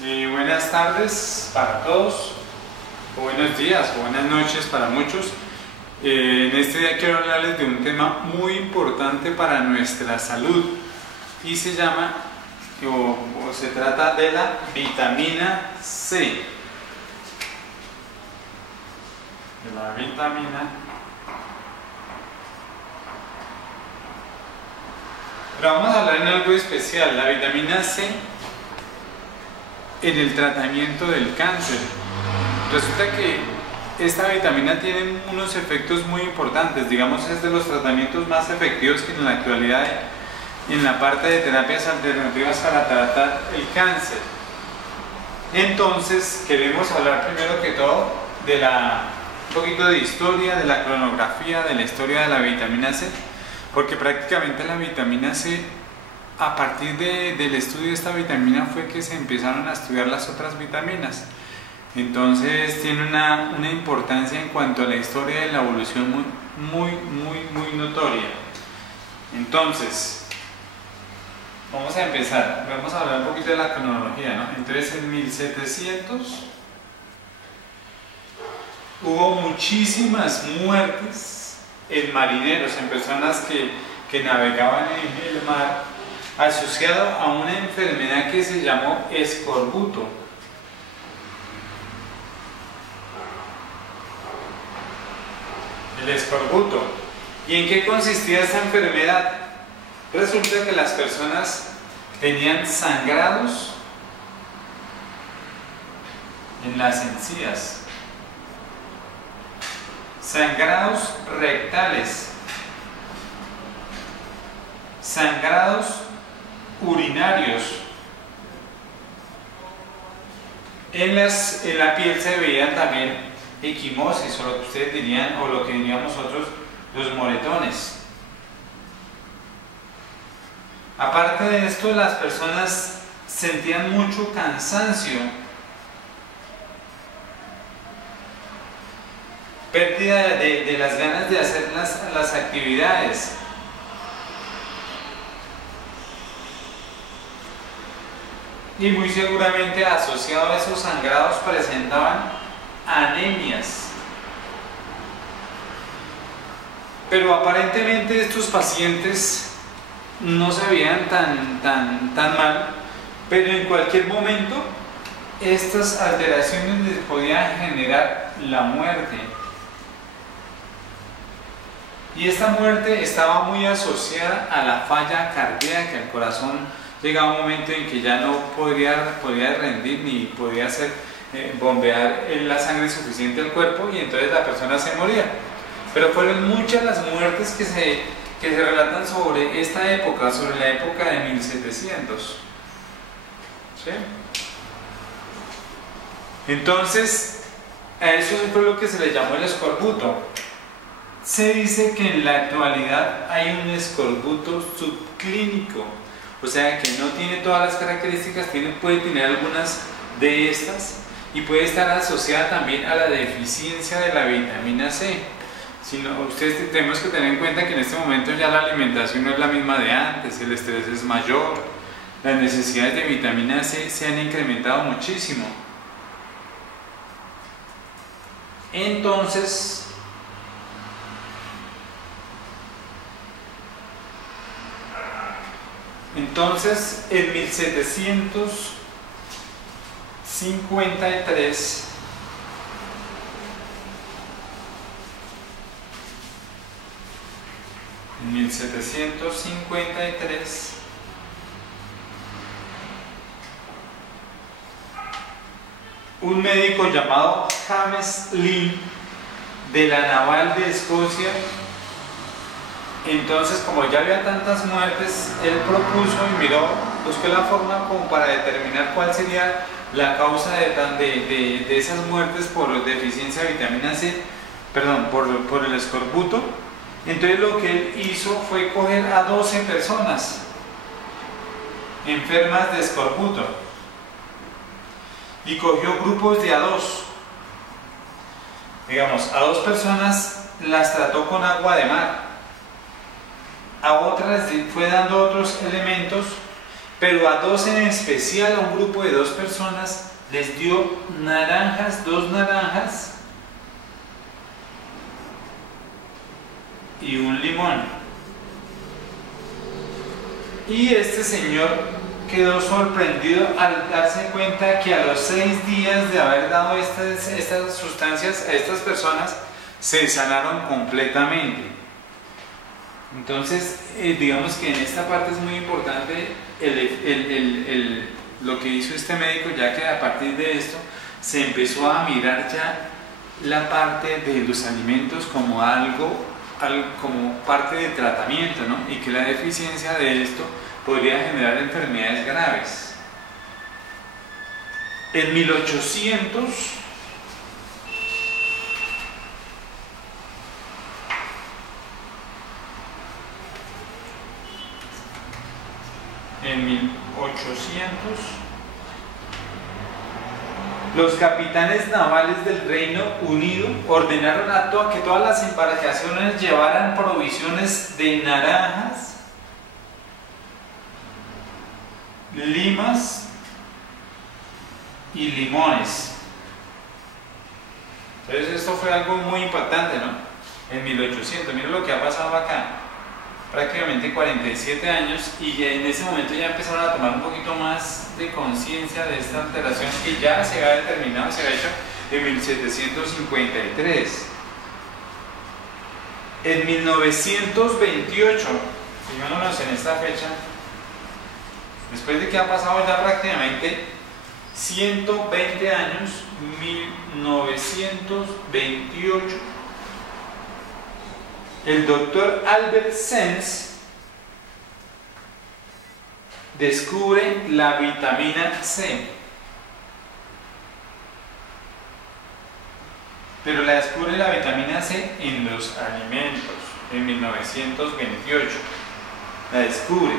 Buenas tardes para todos, o buenos días, o buenas noches para muchos. En este día quiero hablarles de un tema muy importante para nuestra salud y se llama, o se trata de la vitamina C. De la vitamina. Pero vamos a hablar en algo especial, la vitamina C en el tratamiento del cáncer. Resulta que esta vitamina tiene unos efectos muy importantes, digamos es de los tratamientos más efectivos que en la actualidad hay en la parte de terapias alternativas para tratar el cáncer. Entonces queremos hablar primero que todo de un poquito de historia, de la cronografía, de la historia de la vitamina C, porque prácticamente la vitamina C, a partir del estudio de esta vitamina fue que se empezaron a estudiar las otras vitaminas. Entonces tiene una importancia en cuanto a la historia de la evolución muy notoria. Entonces, vamos a empezar, vamos a hablar un poquito de la cronología, ¿no? Entonces en 1700 hubo muchísimas muertes en marineros, en personas que navegaban en el mar, asociado a una enfermedad que se llamó escorbuto. El escorbuto. ¿Y en qué consistía esta enfermedad? Resulta que las personas tenían sangrados en las encías, sangrados rectales, sangrados urinarios. En la piel se veían también equimosis, o lo que ustedes dirían, o lo que diríamos nosotros, los moretones. Aparte de esto, las personas sentían mucho cansancio, pérdida de las ganas de hacer las actividades. Y muy seguramente asociado a esos sangrados presentaban anemias. Pero aparentemente estos pacientes no se veían tan mal, pero en cualquier momento estas alteraciones les podían generar la muerte. Y esta muerte estaba muy asociada a la falla cardíaca. El corazón llegaba un momento en que ya no podía rendir ni podía hacer bombear la sangre suficiente al cuerpo, y entonces la persona se moría. Pero fueron muchas las muertes que se relatan sobre esta época, sobre la época de 1700. ¿Sí? Entonces, a eso fue lo que se le llamó el escorbuto. Se dice que en la actualidad hay un escorbuto subclínico, o sea que no tiene todas las características, puede tener algunas de estas, y puede estar asociada también a la deficiencia de la vitamina C. Ustedes tenemos que tener en cuenta que en este momento ya la alimentación no es la misma de antes, el estrés es mayor, las necesidades de vitamina C se han incrementado muchísimo. Entonces, en 1753 un médico llamado James Lind de la Naval de Escocia, entonces como ya había tantas muertes, él propuso y buscó la forma como para determinar cuál sería la causa de esas muertes por deficiencia de vitamina C, por el escorbuto. Entonces lo que él hizo fue coger a 12 personas enfermas de escorbuto y cogió grupos de a dos. Digamos, a 2 personas las trató con agua de mar, a otras fue dando otros elementos pero a dos en especial, a un grupo de 2 personas, les dio naranjas, 2 naranjas y un limón. Y este señor quedó sorprendido al darse cuenta que a los 6 días de haber dado estas sustancias a estas personas, se sanaron completamente. Entonces, digamos que en esta parte es muy importante lo que hizo este médico, ya que a partir de esto se empezó a mirar ya la parte de los alimentos como como parte de tratamiento, ¿no? Y que la deficiencia de esto podría generar enfermedades graves. En 1800 los capitanes navales del Reino Unido ordenaron que todas las embarcaciones llevaran provisiones de naranjas, limas y limones. Entonces esto fue algo muy impactante, ¿no? En 1800, miren lo que ha pasado acá. Prácticamente 47 años, y en ese momento ya empezaron a tomar un poquito más de conciencia de esta alteración que ya se había determinado, se había hecho en 1753. En 1928, fijémonos en esta fecha, después de que ha pasado ya prácticamente 120 años, 1928, el doctor Albert Sens descubre la vitamina C, pero la descubre la vitamina C en los alimentos en 1928, la descubre.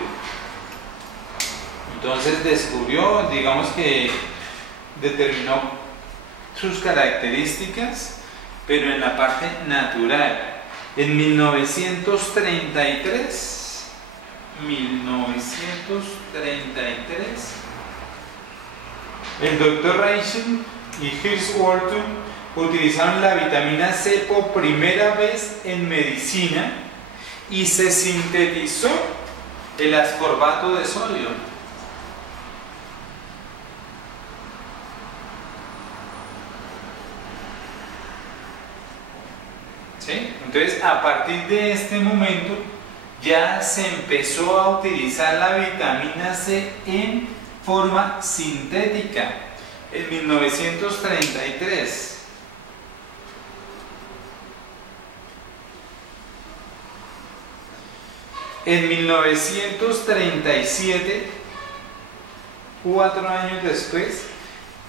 Entonces descubrió, digamos que determinó sus características, pero en la parte natural. En 1933, el doctor Reichen y Hirschwalton utilizaron la vitamina C por primera vez en medicina y se sintetizó el ascorbato de sodio. ¿Sí? Entonces, a partir de este momento ya se empezó a utilizar la vitamina C en forma sintética en 1933. En 1937, 4 años después,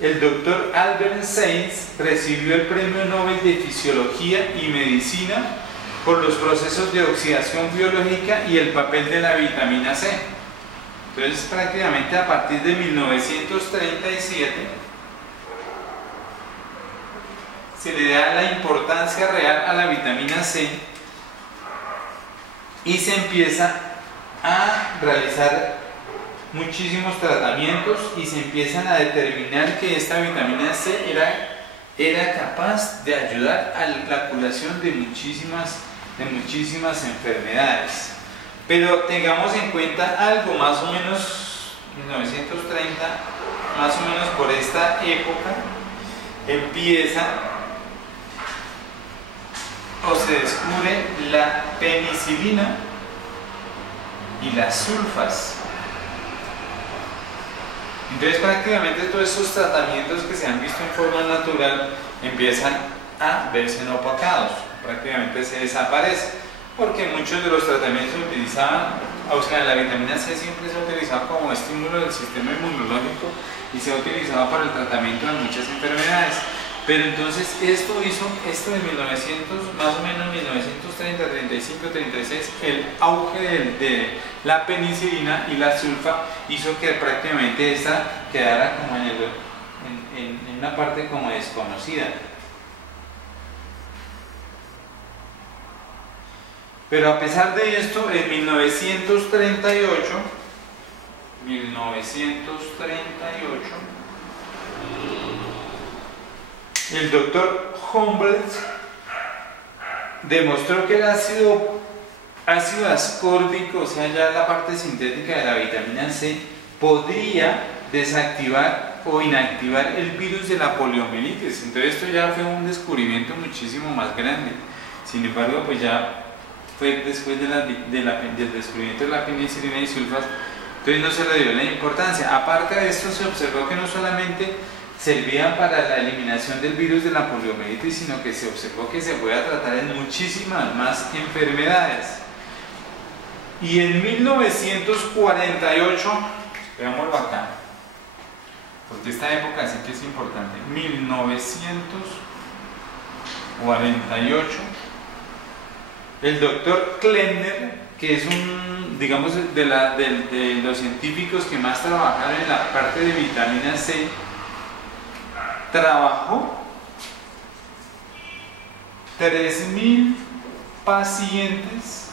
el doctor Albert Sens recibió el Premio Nobel de Fisiología y Medicina por los procesos de oxidación biológica y el papel de la vitamina C. Entonces, prácticamente a partir de 1937 se le da la importancia real a la vitamina C y se empieza a realizar muchísimos tratamientos y se empiezan a determinar que esta vitamina C era capaz de ayudar a la curación de muchísimas enfermedades. Pero tengamos en cuenta algo, más o menos 1930, más o menos por esta época, empieza o se descubre la penicilina y las sulfas. Entonces prácticamente todos estos tratamientos que se han visto en forma natural empiezan a verse opacados, prácticamente se desaparece, porque muchos de los tratamientos se utilizaban, o sea, la vitamina C siempre se ha utilizado como estímulo del sistema inmunológico y se ha utilizado para el tratamiento de muchas enfermedades. Pero entonces esto de 1900, más o menos 1930, 35, 36, el auge de la penicilina y la sulfa hizo que prácticamente esta quedara como en una parte como desconocida. Pero a pesar de esto, en 1938 1938, el doctor Humboldt demostró que el ácido ascórbico, o sea, ya la parte sintética de la vitamina C, podría desactivar o inactivar el virus de la poliomielitis. Entonces esto ya fue un descubrimiento muchísimo más grande. Sin embargo, pues ya fue después del descubrimiento de la penicilina y sulfas, entonces no se le dio la importancia. Aparte de esto, se observó que no solamente servían para la eliminación del virus de la poliomielitis, sino que se observó que se podía tratar en muchísimas más enfermedades. Y en 1948, veámoslo acá, porque esta época sí que es importante, 1948, el doctor Klemner, que es un, digamos, de los científicos que más trabajaron en la parte de vitamina C, trabajó 3.000 pacientes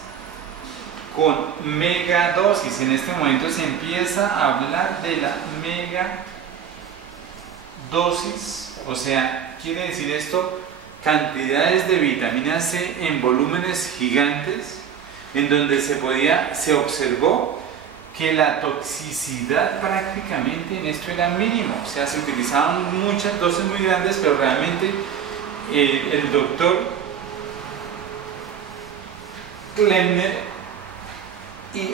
con megadosis. En este momento se empieza a hablar de la megadosis, o sea, quiere decir esto, cantidades de vitamina C en volúmenes gigantes, en donde se observó que la toxicidad prácticamente en esto era mínimo, o sea, se utilizaban muchas dosis muy grandes, pero realmente el doctor Klemner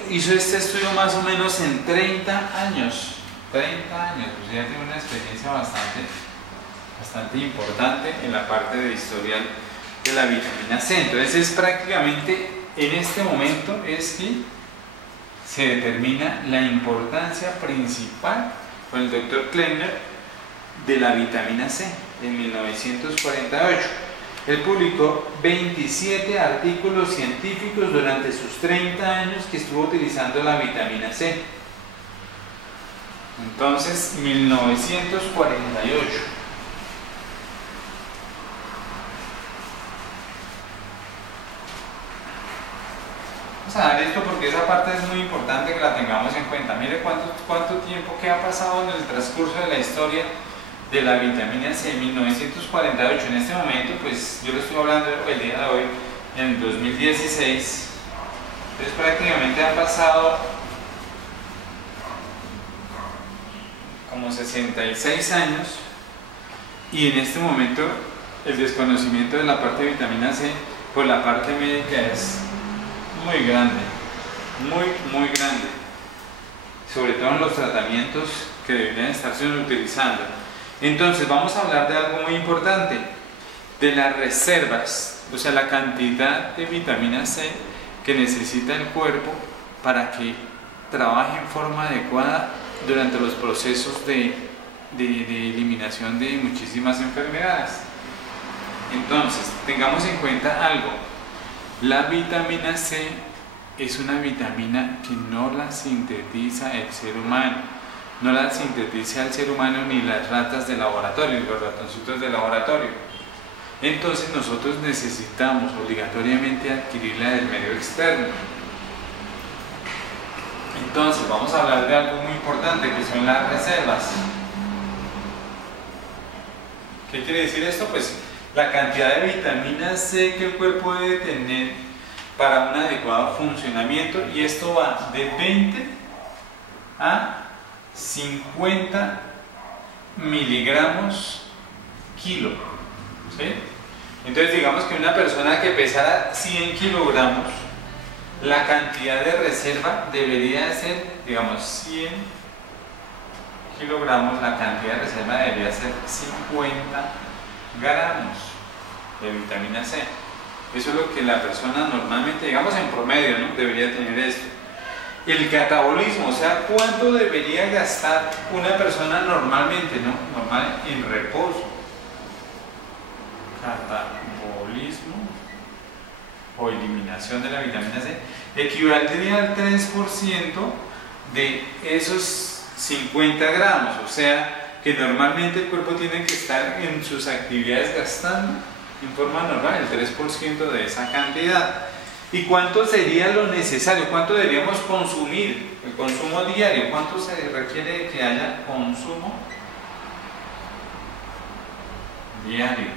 hizo este estudio más o menos en 30 años, o sea, tiene una experiencia bastante importante en la parte de historial de la vitamina C. Entonces es prácticamente en este momento es que se determina la importancia principal con el doctor Klemner de la vitamina C en 1948. Él publicó 27 artículos científicos durante sus 30 años que estuvo utilizando la vitamina C. Entonces, 1948. Vamos a dar esto porque esa parte es muy importante que la tengamos en cuenta. Mire cuánto tiempo que ha pasado en el transcurso de la historia de la vitamina C. En 1948, en este momento, pues yo lo estoy hablando el día de hoy, en el 2016. Entonces prácticamente han pasado como 66 años y en este momento el desconocimiento de la parte de vitamina C por la parte médica es muy grande, muy grande, sobre todo en los tratamientos que deberían estarse utilizando. Entonces vamos a hablar de algo muy importante, de las reservas, o sea, la cantidad de vitamina C que necesita el cuerpo para que trabaje en forma adecuada durante los procesos de eliminación de muchísimas enfermedades. Entonces, tengamos en cuenta algo. La vitamina C es una vitamina que no la sintetiza el ser humano, no la sintetiza el ser humano ni las ratas de laboratorio, los ratoncitos de laboratorio. Entonces nosotros necesitamos obligatoriamente adquirirla del medio externo. Entonces vamos a hablar de algo muy importante que son las reservas. ¿Qué quiere decir esto? Pues la cantidad de vitamina C que el cuerpo debe tener para un adecuado funcionamiento, y esto va de 20 a 50 miligramos kilo, ¿sí? Entonces digamos que una persona que pesara 100 kilogramos, la cantidad de reserva debería ser, digamos, 100 kilogramos, la cantidad de reserva debería ser 50 gramos de vitamina C. Eso es lo que la persona normalmente, digamos en promedio, ¿no?, debería tener esto. El catabolismo, o sea, ¿cuánto debería gastar una persona normalmente, ¿no?, normal en reposo? Catabolismo o eliminación de la vitamina C equivaldría al 3% de esos 50 gramos, o sea que normalmente el cuerpo tiene que estar en sus actividades gastando en forma normal el 3% de esa cantidad. ¿Y cuánto sería lo necesario? ¿Cuánto deberíamos consumir? El consumo diario. ¿Cuánto se requiere de que haya consumo diario?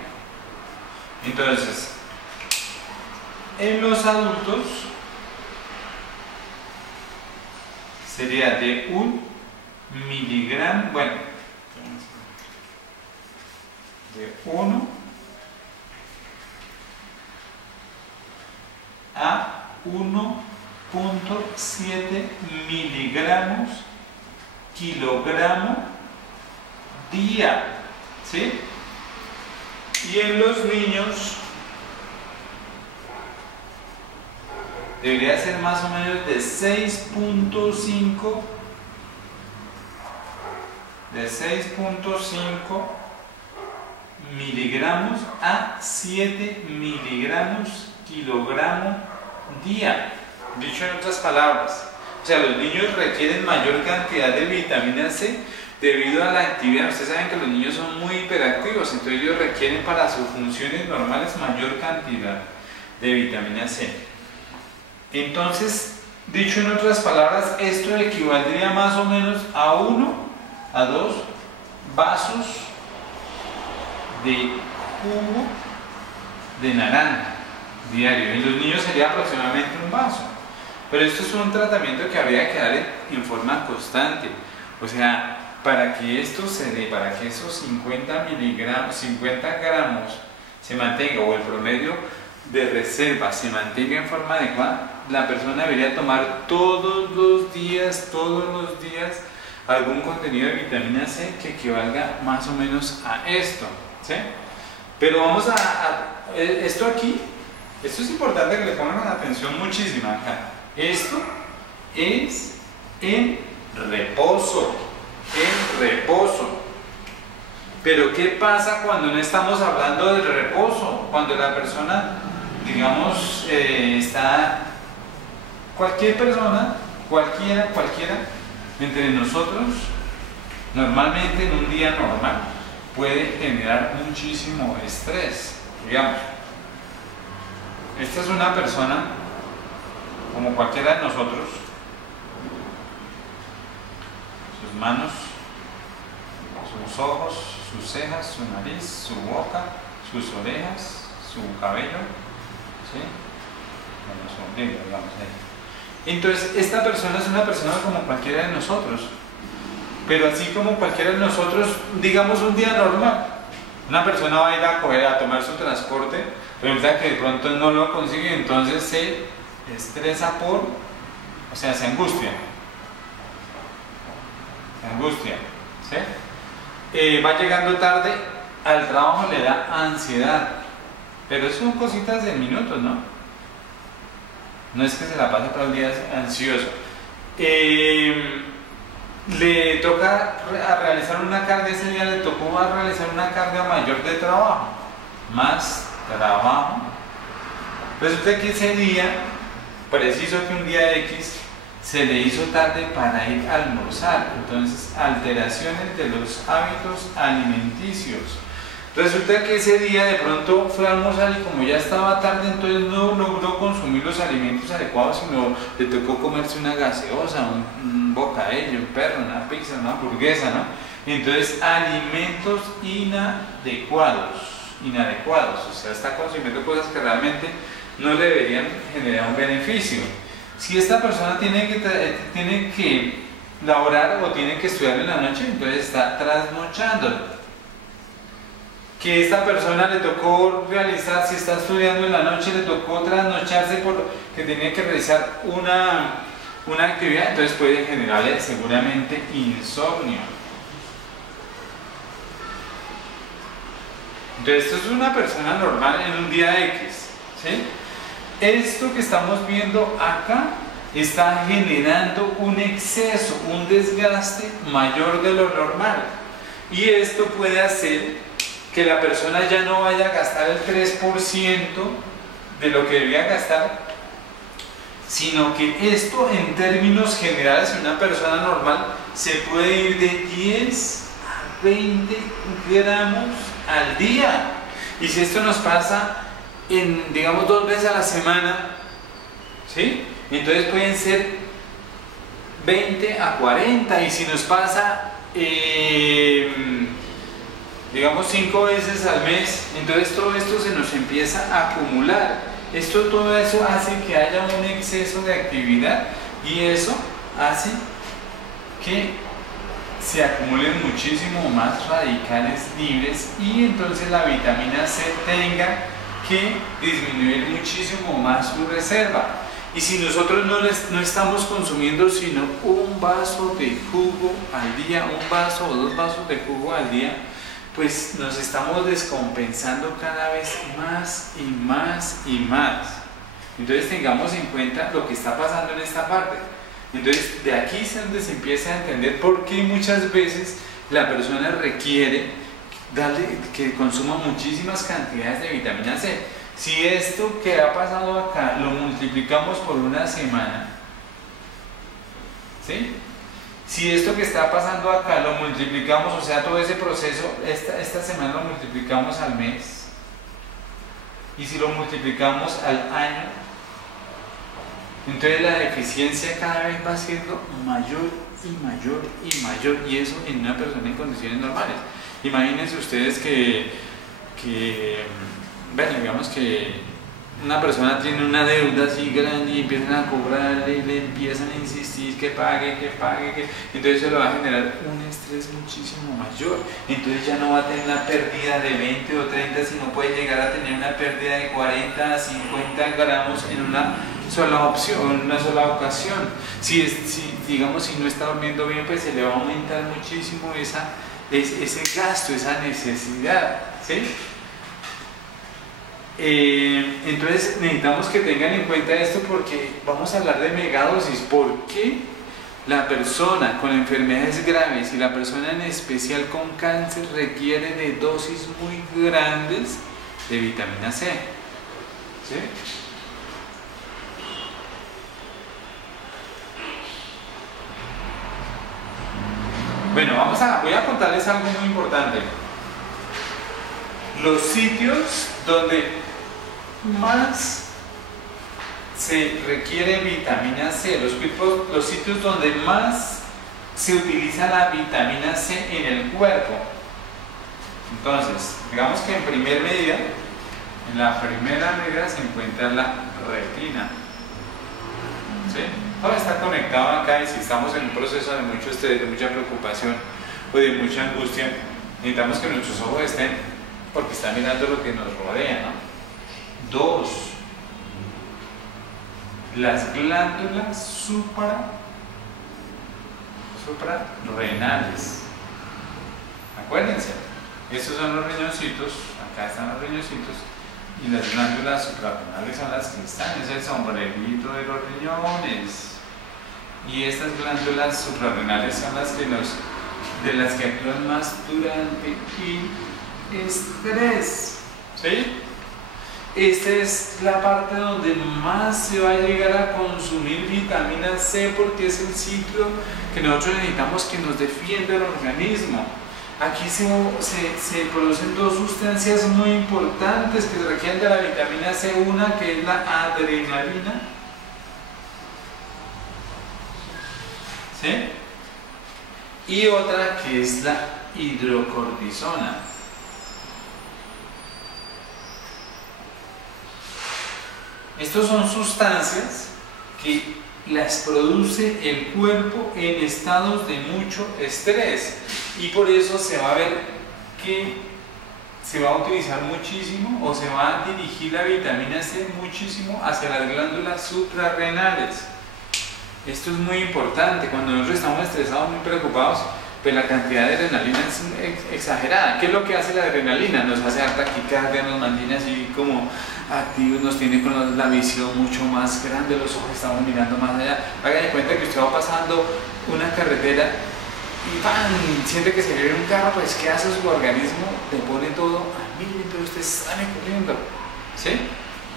Entonces, en los adultos sería de 1 miligramo, bueno, de 1 a 1.7 miligramos kilogramo día, ¿sí? Y en los niños debería ser más o menos de 6.5 miligramos a 7 miligramos kilogramo día. Dicho en otras palabras, o sea, los niños requieren mayor cantidad de vitamina C debido a la actividad. Ustedes saben que los niños son muy hiperactivos, entonces ellos requieren para sus funciones normales mayor cantidad de vitamina C. Entonces, dicho en otras palabras, esto equivaldría más o menos a 1 a 2 vasos de jugo de naranja diario. En los niños sería aproximadamente un vaso. Pero esto es un tratamiento que habría que dar en forma constante. O sea, para que esto se dé, para que esos 50 gramos se mantenga, o el promedio de reserva se mantenga en forma adecuada, la persona debería tomar todos los días algún contenido de vitamina C que equivalga más o menos a esto, ¿sí? Pero vamos esto aquí, esto es importante que le pongan atención muchísima acá. Esto es en reposo, Pero ¿qué pasa cuando no estamos hablando del reposo? Cuando la persona, digamos, cualquier persona, cualquiera, entre nosotros, normalmente en un día normal, puede generar muchísimo estrés. Digamos, esta es una persona como cualquiera de nosotros, sus manos, sus ojos, sus cejas, su nariz, su boca, sus orejas, su cabello, ¿sí? Bueno, su ombligo, digamos ahí. Entonces, esta persona es una persona como cualquiera de nosotros, pero así como cualquiera de nosotros, digamos un día normal, una persona va a ir a tomar su transporte, resulta que de pronto no lo consigue, entonces se estresa se angustia, ¿sí? Va llegando tarde al trabajo, le da ansiedad, pero son cositas de minutos, ¿no? No es que se la pase todo el día ansioso. Le toca realizar una carga, ese día le tocó realizar una carga mayor de trabajo, más trabajo. Resulta que ese día, preciso que un día X, se le hizo tarde para ir a almorzar. Entonces, alteraciones de los hábitos alimenticios. Resulta que ese día de pronto fue a almorzar y como ya estaba tarde, entonces no logró consumir los alimentos adecuados, sino le tocó comerse una gaseosa, un bocadillo, un perro, una pizza, una hamburguesa, ¿no? Entonces, alimentos inadecuados, o sea, está consumiendo cosas que realmente no le deberían generar un beneficio. Si esta persona tiene que laborar o tiene que estudiar en la noche, entonces está trasnochando. Que esta persona le tocó realizar, si está estudiando en la noche, le tocó trasnocharse porque tenía que realizar una actividad, entonces puede generarle seguramente insomnio. Entonces esto es una persona normal en un día X, ¿sí? Esto que estamos viendo acá está generando un exceso, un desgaste mayor de lo normal, y esto puede hacer que la persona ya no vaya a gastar el 3% de lo que debía gastar, sino que esto en términos generales en una persona normal se puede ir de 10 a 20 gramos al día. Y si esto nos pasa digamos 2 veces a la semana, ¿sí? Entonces pueden ser 20 a 40 y si nos pasa, digamos 5 veces al mes, entonces todo esto se nos empieza a acumular. Todo eso hace que haya un exceso de actividad y eso hace que se acumulen muchísimo más radicales libres y entonces la vitamina C tenga que disminuir muchísimo más su reserva. Y si nosotros no estamos consumiendo sino un vaso de jugo al día, un vaso o 2 vasos de jugo al día, pues nos estamos descompensando cada vez más y más y más. Entonces tengamos en cuenta lo que está pasando en esta parte. Entonces de aquí es donde se empieza a entender por qué muchas veces la persona requiere que consuma muchísimas cantidades de vitamina C. Si esto que ha pasado acá lo multiplicamos por una semana, ¿sí? Si esto que está pasando acá lo multiplicamos, o sea, todo ese proceso, esta semana lo multiplicamos al mes, y si lo multiplicamos al año, entonces la deficiencia cada vez va siendo mayor y mayor y mayor, y eso en una persona en condiciones normales. Imagínense ustedes bueno, digamos que una persona tiene una deuda así grande y empiezan a cobrarle y le empiezan a insistir que pague, entonces eso le va a generar un estrés muchísimo mayor. Entonces ya no va a tener una pérdida de 20 o 30, sino puede llegar a tener una pérdida de 40 a 50 gramos en una sola opción, en una sola ocasión. Digamos, si no está durmiendo bien, pues se le va a aumentar muchísimo ese gasto, esa necesidad, ¿sí? Entonces necesitamos que tengan en cuenta esto porque vamos a hablar de megadosis. ¿Por qué la persona con enfermedades graves y la persona en especial con cáncer requiere de dosis muy grandes de vitamina C? ¿Sí? Bueno, voy a contarles algo muy importante. Los sitios donde más se requiere vitamina C, los sitios donde más se utiliza la vitamina C en el cuerpo. Entonces, digamos que en la primera medida se encuentra la retina. ¿Sí? Todo está conectado acá y si estamos en un proceso de mucho estrés, de mucha preocupación o de mucha angustia, necesitamos que nuestros ojos estén porque están mirando lo que nos rodea, ¿no? 2. Las glándulas suprarrenales. Acuérdense, estos son los riñoncitos, acá están los riñoncitos, y las glándulas suprarrenales son las que están, es el sombrerito de los riñones. Y estas glándulas suprarrenales son de las que actúan más durante el estrés, ¿sí? Esta es la parte donde más se va a llegar a consumir vitamina C porque es el sitio que nosotros necesitamos que nos defienda el organismo. Aquí se producen 2 sustancias muy importantes que se requieren de la vitamina C, una que es la adrenalina, ¿sí? Y otra que es la hidrocortisona. Estas son sustancias que las produce el cuerpo en estados de mucho estrés y por eso se va a ver que se va a utilizar muchísimo o se va a dirigir la vitamina C muchísimo hacia las glándulas suprarrenales. Esto es muy importante. Cuando nosotros estamos estresados, muy preocupados, pues la cantidad de adrenalina es exagerada. ¿Qué es lo que hace la adrenalina? Nos hace dar taquicardia, nos mantiene así como activos, nos tiene con la visión mucho más grande, los ojos estamos mirando más allá. Hagan de cuenta que usted va pasando una carretera y ¡pam! Siente que se le viene un carro, pues ¿qué hace su organismo? Le pone todo a mil, pero usted sale corriendo, ¿sí?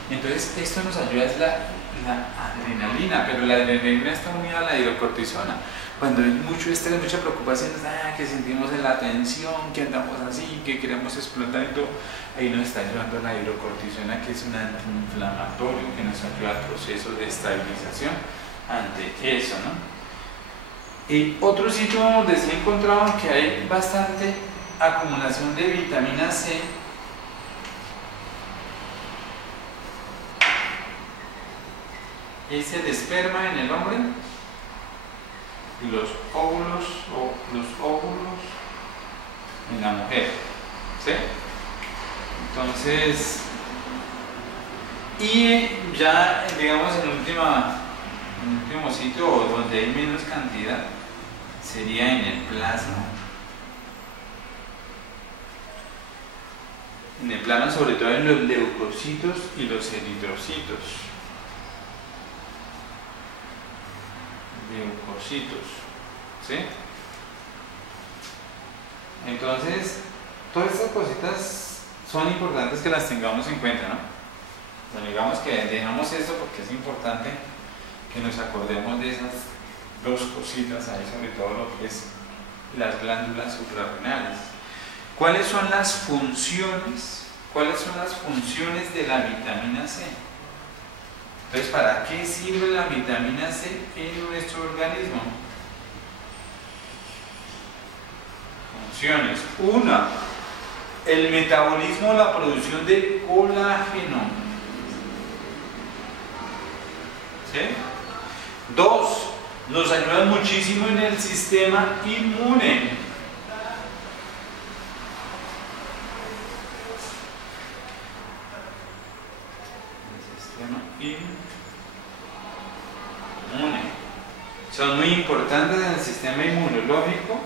Entonces esto nos ayuda, es la adrenalina, pero la adrenalina está unida a la hidrocortisona. Cuando hay mucho estrés, mucha preocupación, que sentimos la tensión, que andamos así, que queremos explotar y todo, ahí nos está ayudando la hidrocortisona, que es un antiinflamatorio que nos ayuda al proceso de estabilización ante eso, ¿no? Y otro sitio donde se ha encontrado que hay bastante acumulación de vitamina C es el esperma en el hombre y los óvulos en la mujer, ¿sí? Entonces, y ya digamos en el último sitio donde hay menos cantidad sería en el plasma. En el plasma, sobre todo en los leucocitos y los eritrocitos. Leucocitos, ¿sí? Entonces, todas estas cositas son importantes que las tengamos en cuenta, ¿no? Bueno, digamos que dejamos esto porque es importante que nos acordemos de esas dos cositas ahí, sobre todo lo que es las glándulas suprarrenales. ¿Cuáles son las funciones? ¿Cuáles son las funciones de la vitamina C? Entonces, ¿para qué sirve la vitamina C en nuestro organismo? Funciones. Una, el metabolismo, la producción de colágeno. ¿Sí? Dos, nos ayuda muchísimo en el sistema inmune. El sistema inmune. Son muy importantes en el sistema inmunológico.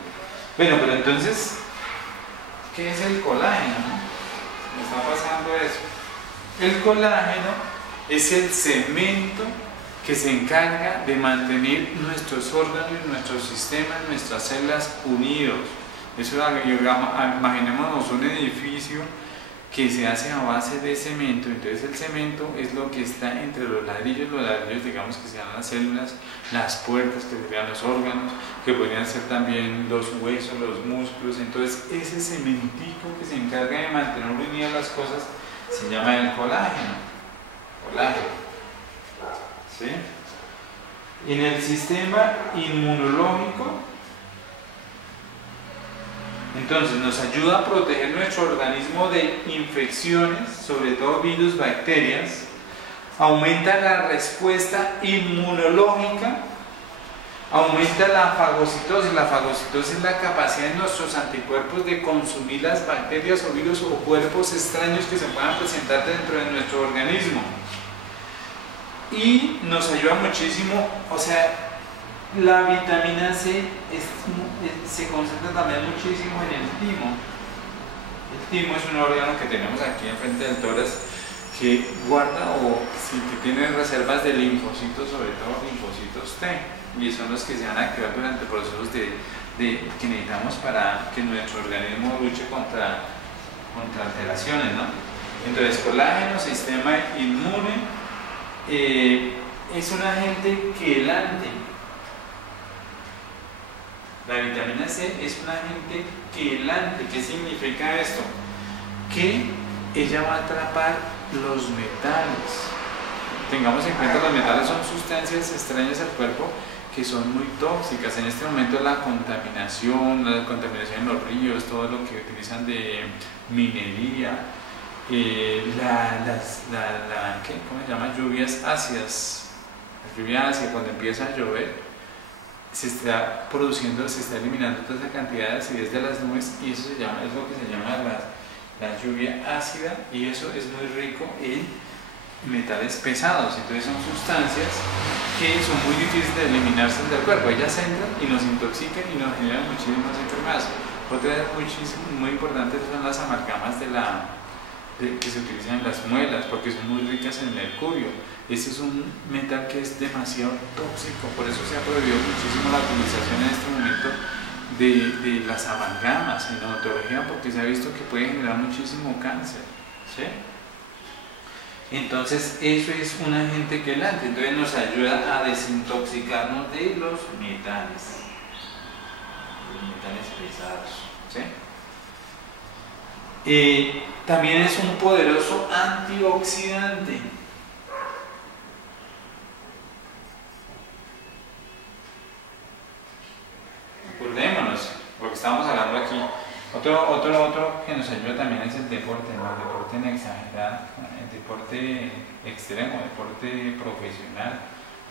Bueno, pero entonces, ¿qué es el colágeno? Me está pasando eso. El colágeno es el cemento que se encarga de mantener nuestros órganos, nuestros sistemas, nuestras células unidos. Eso, imaginémonos un edificio que se hace a base de cemento. Entonces el cemento es lo que está entre los ladrillos digamos que sean las células, las puertas que serían los órganos, que podrían ser también los huesos, los músculos. Entonces ese cementico que se encarga de mantener unidas las cosas se llama el colágeno. ¿Sí? En el sistema inmunológico, entonces nos ayuda a proteger nuestro organismo de infecciones, sobre todo virus, bacterias, aumenta la respuesta inmunológica, aumenta la fagocitosis. La fagocitosis es la capacidad de nuestros anticuerpos de consumir las bacterias o virus o cuerpos extraños que se puedan presentar dentro de nuestro organismo. Y nos ayuda muchísimo, o sea, la vitamina C se concentra también muchísimo en el timo. El timo es un órgano que tenemos aquí enfrente del tórax que guarda que tiene reservas de linfocitos, sobre todo linfocitos T, y son los que se van a activar durante procesos que necesitamos para que nuestro organismo luche contra alteraciones, ¿no? Entonces, colágeno, sistema inmune, es un agente quelante. La vitamina C es un agente quelante. ¿Qué significa esto? Que ella va a atrapar los metales. Tengamos en cuenta que los metales son sustancias extrañas al cuerpo que son muy tóxicas. En este momento la contaminación en los ríos, todo lo que utilizan de minería, ¿cómo se llama? Lluvias ácidas. La lluvia ácida, cuando empieza a llover, se está eliminando toda esa cantidad de acidez de las nubes, y eso es lo que se llama la lluvia ácida, y eso es muy rico en metales pesados. Entonces son sustancias que son muy difíciles de eliminarse del cuerpo. Ellas entran y nos intoxican y nos generan muchísimas enfermedades. Otra muy importante son las amalgamas que se utilizan en las muelas, porque son muy ricas en mercurio. Este es un metal que es demasiado tóxico, por eso se ha prohibido muchísimo la utilización en este momento de las amalgamas en odontología, porque se ha visto que puede generar muchísimo cáncer, ¿sí? Entonces eso es un agente quelante, entonces nos ayuda a desintoxicarnos de los metales pesados, ¿sí? También es un poderoso antioxidante. Acordémonos, porque estábamos hablando aquí. Otro que nos ayuda también es el deporte, ¿no? El deporte en exagerado, el deporte extremo, el deporte profesional,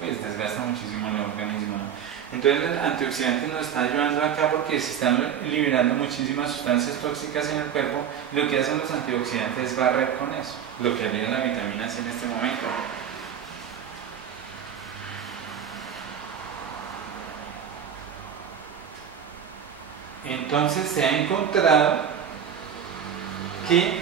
pues desgasta muchísimo el organismo, ¿no? Entonces el antioxidante nos está ayudando acá porque se están liberando muchísimas sustancias tóxicas en el cuerpo. Lo que hacen los antioxidantes es barrer con eso, lo que haría la vitamina C en este momento. Entonces se ha encontrado que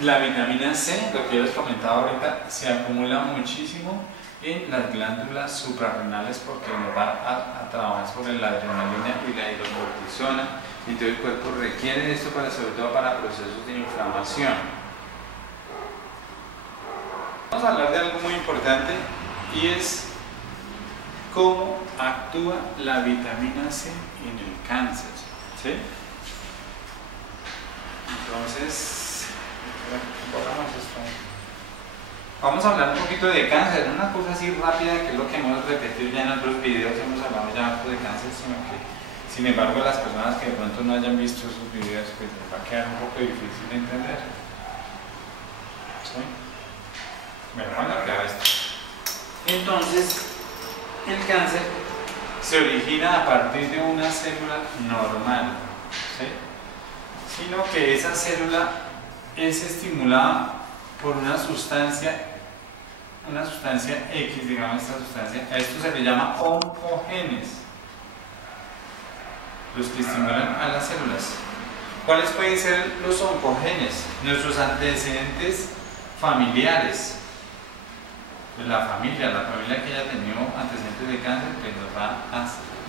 la vitamina C, lo que yo les comentaba ahorita, se acumula muchísimo en las glándulas suprarrenales porque nos va a trabajar sobre la adrenalina y la hidrocortisona, y todo el cuerpo requiere esto sobre todo para procesos de inflamación. Vamos a hablar de algo muy importante y es cómo actúa la vitamina C en el cáncer, ¿sí? Entonces, vamos a hablar un poquito de cáncer, una cosa así rápida que es lo que hemos repetido ya en otros videos, hemos hablado ya harto de cáncer, sino que sin embargo las personas que de pronto no hayan visto esos videos pues les va a quedar un poco difícil de entender, ¿sí? Bueno, vamos a crear esto. Entonces, el cáncer se origina a partir de una célula normal, ¿sí? Sino que esa célula es estimulada por una sustancia X, digamos esta sustancia, a esto se le llama oncogenes, los que estimulan a las células. ¿Cuáles pueden ser los oncogenes? Nuestros antecedentes familiares. La familia que haya tenido antecedentes de cáncer, pues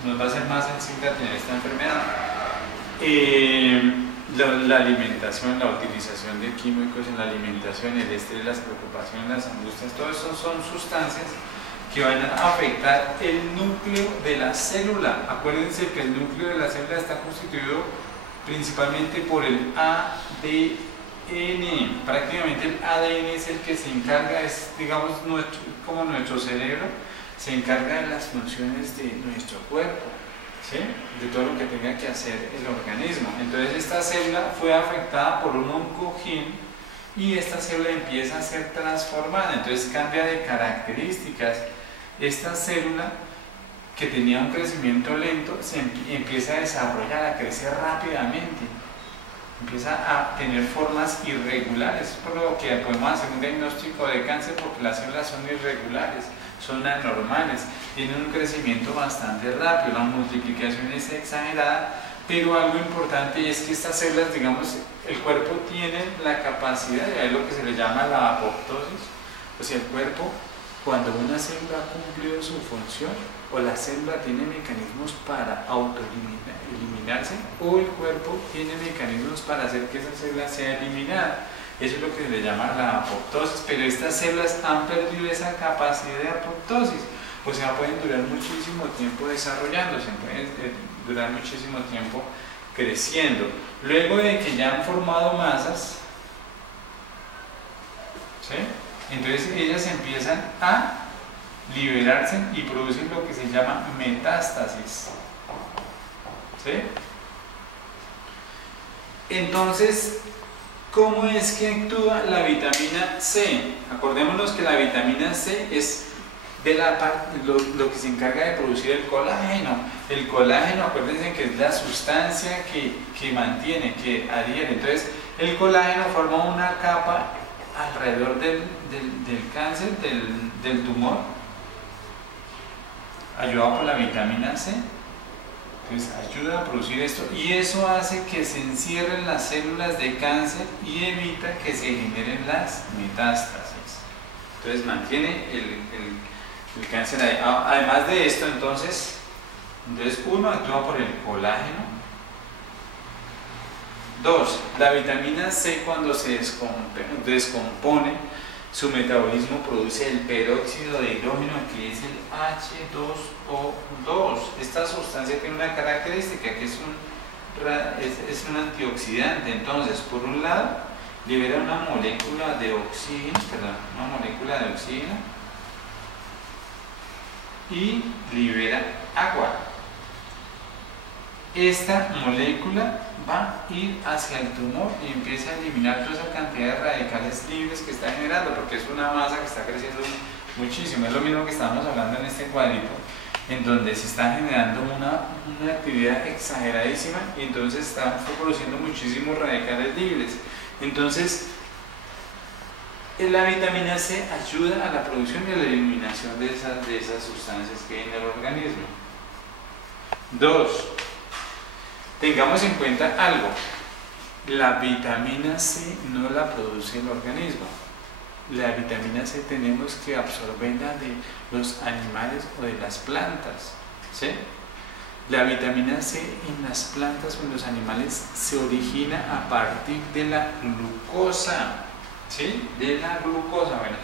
nos va a ser más sensible a tener esta enfermedad. La alimentación, la utilización de químicos en la alimentación, el estrés, las preocupaciones, las angustias, todo eso son sustancias que van a afectar el núcleo de la célula. Acuérdense que el núcleo de la célula está constituido principalmente por el ADN. Prácticamente el ADN es el que se encarga, es digamos como nuestro cerebro, se encarga de las funciones de nuestro cuerpo, ¿sí? De todo lo que tenga que hacer el organismo. Entonces esta célula fue afectada por un oncogen y esta célula empieza a ser transformada, entonces cambia de características. Esta célula que tenía un crecimiento lento se empieza a desarrollar, a crecer rápidamente, empieza a tener formas irregulares, por lo que podemos hacer un diagnóstico de cáncer porque las células son irregulares, son anormales, tienen un crecimiento bastante rápido, la multiplicación es exagerada, pero algo importante es que estas células, digamos, el cuerpo tiene la capacidad, es lo que se le llama la apoptosis, o sea, el cuerpo, cuando una célula ha cumplido su función, o la célula tiene mecanismos para autoeliminarse, o el cuerpo tiene mecanismos para hacer que esa célula sea eliminada. Eso es lo que se le llama la apoptosis, pero estas células han perdido esa capacidad de apoptosis, o sea, pueden durar muchísimo tiempo desarrollándose, pueden durar muchísimo tiempo creciendo. Luego de que ya han formado masas, ¿sí? Entonces ellas empiezan a liberarse y producen lo que se llama metástasis, ¿sí? Entonces, ¿cómo es que actúa la vitamina C? Acordémonos que la vitamina C es de la parte, lo que se encarga de producir el colágeno. El colágeno, acuérdense que es la sustancia que mantiene, que adhiere. Entonces, el colágeno forma una capa alrededor del cáncer, del tumor, ayudado por la vitamina C. Entonces ayuda a producir esto y eso hace que se encierren las células de cáncer y evita que se generen las metástasis. Entonces mantiene el cáncer ahí. Además de esto, entonces uno actúa por el colágeno. 2. La vitamina C cuando se descompone su metabolismo produce el peróxido de hidrógeno, que es el H2O2. Esta sustancia tiene una característica, que es un antioxidante. Entonces, por un lado, libera una molécula de oxígeno, y libera agua. Esta molécula va a ir hacia el tumor y empieza a eliminar toda esa cantidad de radicales libres que está generando, porque es una masa que está creciendo muchísimo. Es lo mismo que estábamos hablando en este cuadrito, en donde se está generando una actividad exageradísima y entonces está produciendo muchísimos radicales libres. Entonces, la vitamina C ayuda a la producción y a la eliminación de esas sustancias que hay en el organismo. 2. Tengamos en cuenta algo. La vitamina C no la produce el organismo. La vitamina C tenemos que absorberla de los animales o de las plantas, ¿sí? La vitamina C en las plantas o en los animales se origina a partir de la glucosa, ¿sí? De la glucosa, bueno,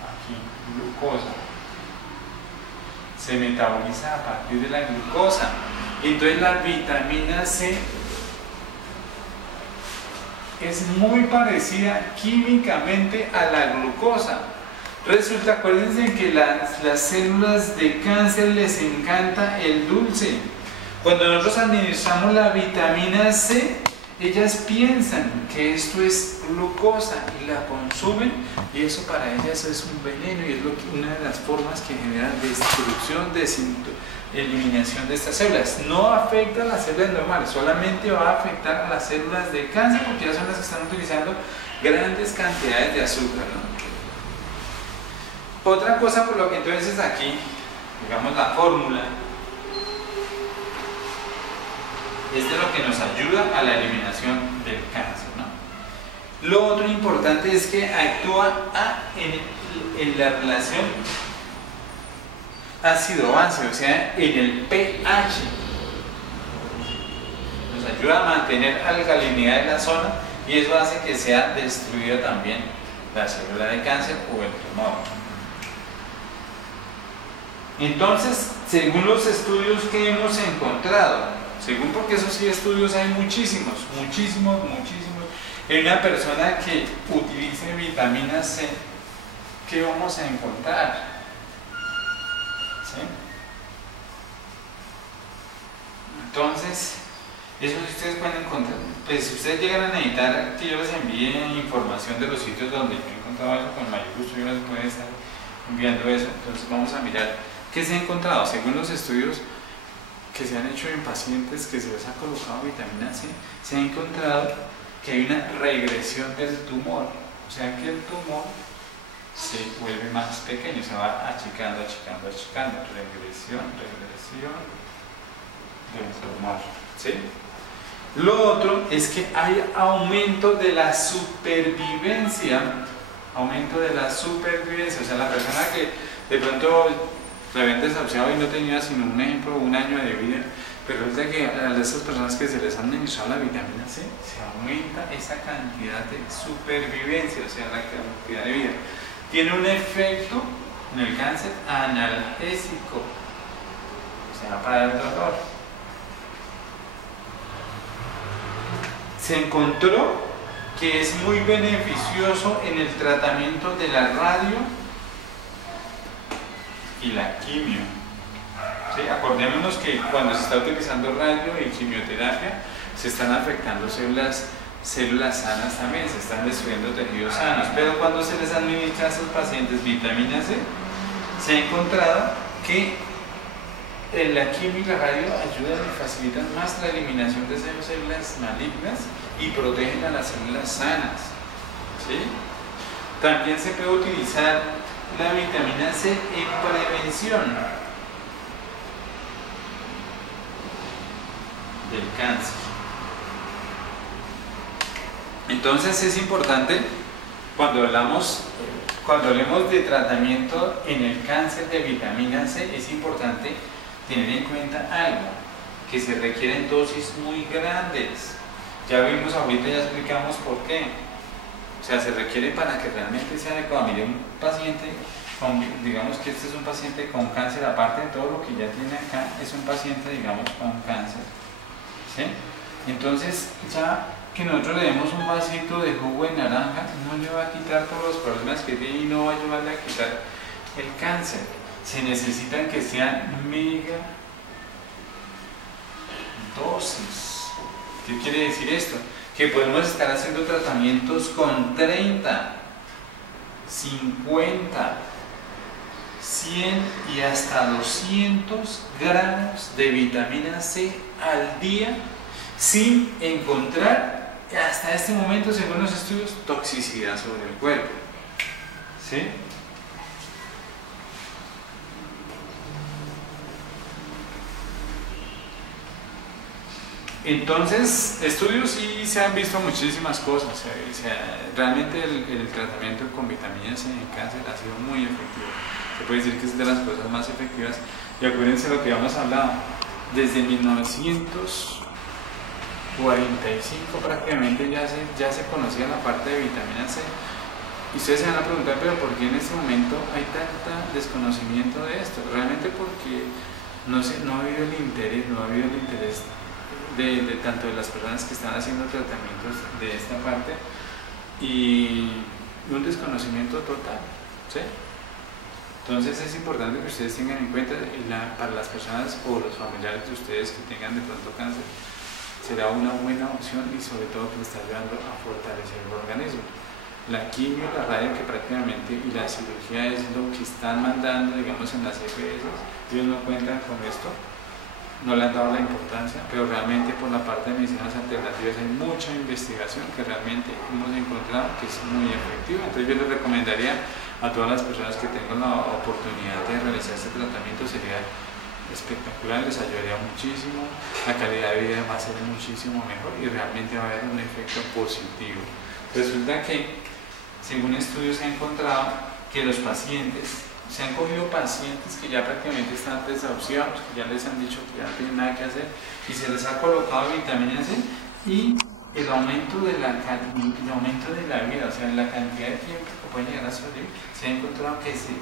aquí, glucosa. Se metaboliza a partir de la glucosa. Entonces la vitamina C es muy parecida químicamente a la glucosa. Resulta, acuérdense que las células de cáncer les encanta el dulce. Cuando nosotros administramos la vitamina C, ellas piensan que esto es glucosa y la consumen, y eso para ellas es un veneno, y es una de las formas que genera destrucción, eliminación de estas células. No afecta a las células normales, solamente va a afectar a las células de cáncer, porque ya son las que están utilizando grandes cantidades de azúcar, ¿no? Otra cosa por lo que entonces aquí, digamos, la fórmula es de lo que nos ayuda a la eliminación del cáncer, ¿no? Lo otro importante es que actúa en la relación ácido-base, o sea, en el pH. Nos ayuda a mantener alcalinidad de la zona y eso hace que sea destruida también la célula de cáncer o el tumor. Entonces, según los estudios que hemos encontrado, porque esos sí estudios hay muchísimos, en una persona que utilice vitamina C, ¿qué vamos a encontrar? ¿Sí? Entonces, eso ustedes pueden encontrar, pues si ustedes llegan a necesitar que yo les envíe información de los sitios donde yo he encontrado eso, con mayor gusto yo les puedo estar enviando eso. Entonces vamos a mirar qué se ha encontrado. Según los estudios que se han hecho en pacientes que se les ha colocado vitamina C, se ha encontrado que hay una regresión del tumor, o sea que el tumor se vuelve más pequeño, se va achicando, regresión del tumor, ¿sí? Lo otro es que hay aumento de la supervivencia, o sea, la persona que de pronto la habían desahuciado y no tenía sino un ejemplo, un año de vida, pero es de que a esas personas que se les han administrado la vitamina C, se aumenta esa cantidad de supervivencia, o sea, la cantidad de vida. Tiene un efecto en el cáncer analgésico, o sea, para el dolor. Se encontró que es muy beneficioso en el tratamiento de la radio y la quimio. ¿Sí? Acordémonos que cuando se está utilizando radio y quimioterapia se están afectando células sanas también, se están destruyendo tejidos sanos, pero cuando se les administra a esos pacientes vitamina C, se ha encontrado que la quimio y la radio ayudan y facilitan más la eliminación de esas células malignas y protegen a las células sanas, ¿sí? También se puede utilizar la vitamina C en prevención del cáncer. Entonces es importante cuando hablemos de tratamiento en el cáncer de vitamina C, es importante tener en cuenta algo, que se requieren dosis muy grandes. Ya vimos ahorita, ya explicamos por qué, O sea, se requiere para que realmente sea adecuado. Mire, un paciente, digamos que este es un paciente con cáncer, aparte de todo lo que ya tiene acá, es un paciente, digamos, con cáncer. ¿Sí? Entonces, ya que nosotros le demos un vasito de jugo de naranja, no le va a quitar todos los problemas que tiene y no va a ayudarle a quitar el cáncer. Se necesitan que sean mega dosis. ¿Qué quiere decir esto? Que podemos estar haciendo tratamientos con 30, 50, 100 y hasta 200 gramos de vitamina C al día sin encontrar, hasta este momento, según los estudios, toxicidad sobre el cuerpo. ¿Sí? Entonces, estudios sí se han visto muchísimas cosas. Realmente el tratamiento con vitamina C en cáncer ha sido muy efectivo. Se puede decir que es de las cosas más efectivas. Y acuérdense lo que habíamos hablado. Desde 1945 prácticamente ya se conocía la parte de vitamina C. Y ustedes se van a preguntar, pero ¿por qué en este momento hay tanto desconocimiento de esto? Realmente porque no ha habido el interés, de tanto de las personas que están haciendo tratamientos de esta parte y un desconocimiento total, ¿sí? Entonces es importante que ustedes tengan en cuenta, para las personas o los familiares de ustedes que tengan de pronto cáncer, será una buena opción y sobre todo que les está ayudando a fortalecer el organismo. La quimio, la radio que prácticamente y la cirugía es lo que están mandando, digamos, en las EPS. Ellos no cuentan con esto, no le han dado la importancia, pero realmente por la parte de medicinas alternativas hay mucha investigación que realmente hemos encontrado que es muy efectiva. Entonces yo les recomendaría a todas las personas que tengan la oportunidad de realizar este tratamiento, sería espectacular, les ayudaría muchísimo, la calidad de vida va a ser muchísimo mejor y realmente va a haber un efecto positivo. Resulta que, según estudios, se ha encontrado que los pacientes, se han cogido pacientes que ya prácticamente están desahuciados, que ya les han dicho que ya no tienen nada que hacer, y se les ha colocado vitamina C y el aumento de la vida, o sea, la cantidad de tiempo que pueden llegar a sobrevivir, se ha encontrado que se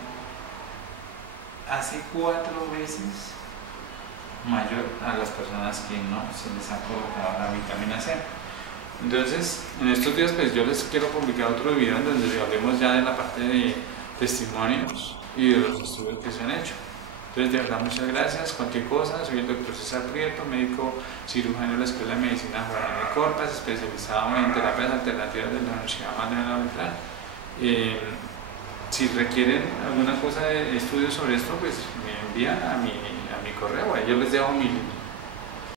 hace 4 veces mayor a las personas que no se les ha colocado la vitamina C. Entonces, en estos días pues yo les quiero publicar otro video en donde hablemos ya de la parte de testimonios y de los estudios que se han hecho. Entonces, de verdad, muchas gracias. Cualquier cosa, soy el doctor César Prieto, médico cirujano de la Escuela de Medicina Juan Manuel Corpas, especializado en terapias alternativas de la Universidad Manuel Beltrán. Si requieren alguna cosa de estudio sobre esto, pues me envían a mi correo, yo les dejo mi